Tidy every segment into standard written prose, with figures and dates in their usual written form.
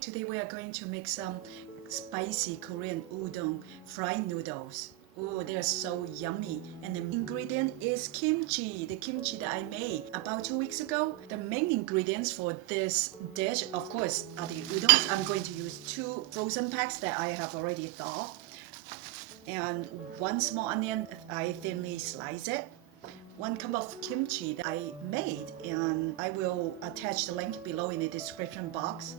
Today we are going to make some spicy Korean udon fried noodles. Oh, they are so yummy. And the ingredient is kimchi, the kimchi that I made about 2 weeks ago. The main ingredients for this dish, of course, are the udons. I'm going to use 2 frozen packs that I have already thawed. And 1 small onion, I thinly slice it. 1 cup of kimchi that I made, and I will attach the link below in the description box.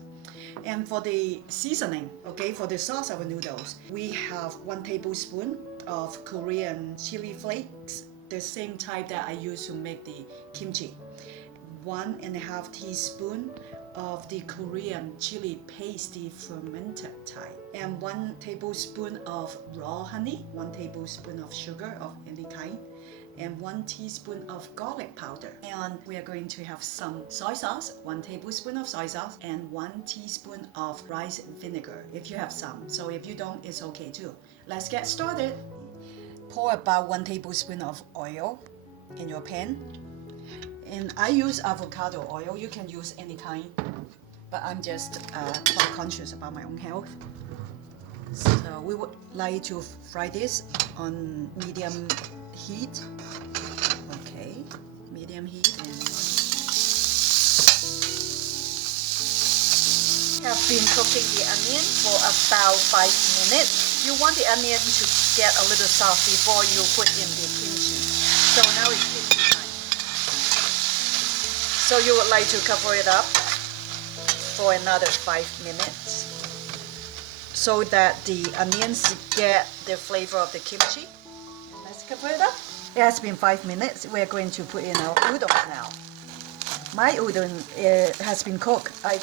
And for the seasoning, okay, for the sauce of noodles, we have 1 tablespoon of Korean chili flakes, the same type that I use to make the kimchi. 1.5 teaspoon of the Korean chili paste, the fermented type, and 1 tablespoon of raw honey, 1 tablespoon of sugar of any kind, and 1 teaspoon of garlic powder. And we are going to have some soy sauce, 1 tablespoon of soy sauce, and 1 teaspoon of rice vinegar if you have some. So if you don't, it's okay too. Let's get started. Pour about 1 tablespoon of oil in your pan. And I use avocado oil. You can use any kind, but I'm just quite conscious about my own health. So we would like to fry this on medium heat. Okay, medium heat. And have been cooking the onion for about 5 minutes. You want the onion to get a little soft before you put in the kimchi. So now it's kimchi time. So you would like to cover it up for another 5 minutes so that the onions get the flavor of the kimchi. Let's cover it up. It has been 5 minutes. We're going to put in our udon now. My udon has been cooked. I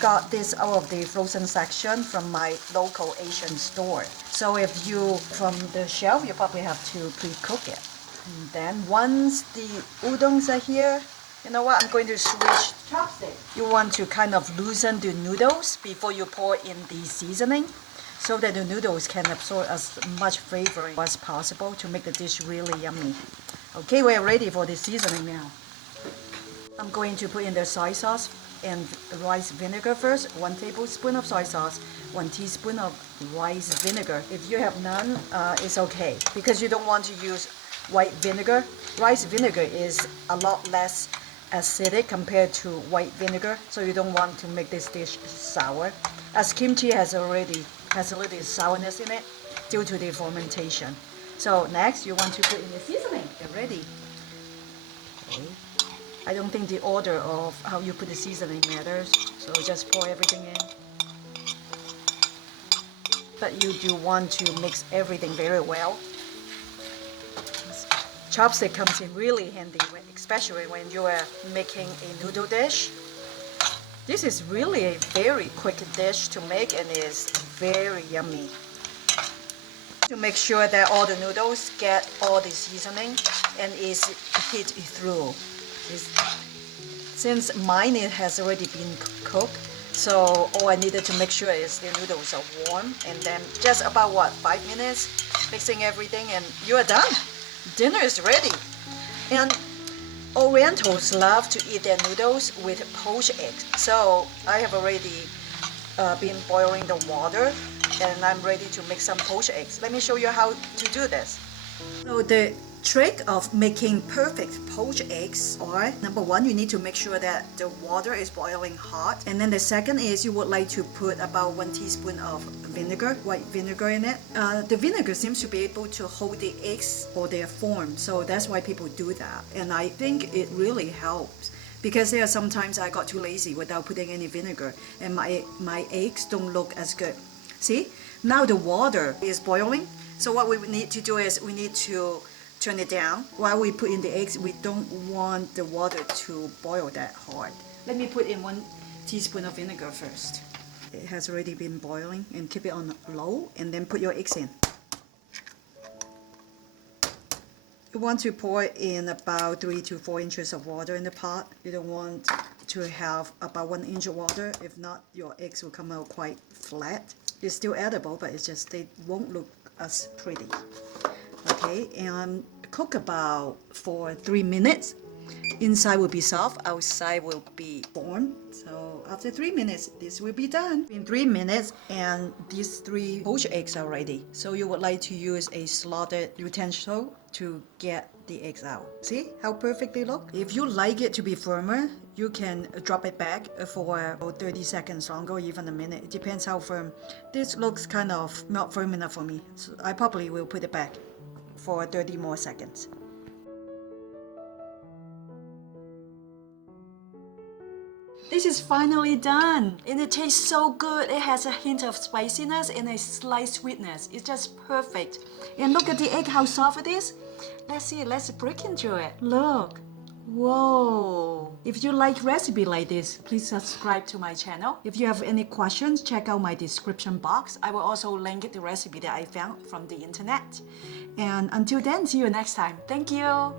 got this out of the frozen section from my local Asian store. So if you from the shelf, you probably have to pre-cook it. And then once the udons are here, you know what? I'm going to switch chopstick. You want to kind of loosen the noodles before you pour in the seasoning, so that the noodles can absorb as much flavor as possible to make the dish really yummy. Okay, we're ready for the seasoning now. I'm going to put in the soy sauce and rice vinegar first. 1 tablespoon of soy sauce, 1 teaspoon of rice vinegar. If you have none, it's okay, because you don't want to use white vinegar. Rice vinegar is a lot less acidic compared to white vinegar, so you don't want to make this dish sour, as kimchi has a little sourness in it due to the fermentation. So next you want to put in the seasoning. Get ready. Okay. I don't think the order of how you put the seasoning matters, so just pour everything in. But you do want to mix everything very well. Chopstick comes in really handy, especially when you are making a noodle dish. This is really a very quick dish to make and is very yummy. To make sure that all the noodles get all the seasoning and is hit through. Since mine has already been cooked, so all I needed to make sure is the noodles are warm, and then just about 5 minutes mixing everything and you are done. Dinner is ready. And Orientals love to eat their noodles with poached eggs. So I have already been boiling the water, and I'm ready to make some poached eggs. Let me show you how to do this. So the trick of making perfect poached eggs are, number 1, you need to make sure that the water is boiling hot, and then the second is you would like to put about 1 teaspoon of vinegar, white vinegar in it. The vinegar seems to be able to hold the eggs or their form, so that's why people do that, and I think it really helps, because there are sometimes I got too lazy without putting any vinegar and my eggs don't look as good. See, now the water is boiling, so what we need to do is we need to turn it down. While we put in the eggs, we don't want the water to boil that hard. Let me put in 1 teaspoon of vinegar first. It has already been boiling, and keep it on low, and then put your eggs in. You want to pour in about 3 to 4 inches of water in the pot. You don't want to have about 1 inch of water. If not, your eggs will come out quite flat. It's still edible, but it's just they won't look as pretty. Okay, and cook about for 3 minutes. Inside will be soft, outside will be warm. So after 3 minutes, this will be done. In 3 minutes, and these 3 poached eggs are ready. So you would like to use a slotted utensil to get the eggs out. See how perfect they look? If you like it to be firmer, you can drop it back for about 30 seconds longer, or even a minute. It depends how firm. This looks kind of not firm enough for me, so I probably will put it back for 30 more seconds. This is finally done, and it tastes so good. It has a hint of spiciness and a slight sweetness. It's just perfect. And look at the egg, how soft it is. Let's see, let's break into it. Look. Whoa! If you like recipe like this, please subscribe to my channel. If you have any questions, check out my description box. I will also link the recipe that I found from the internet. And until then, see you next time. Thank you!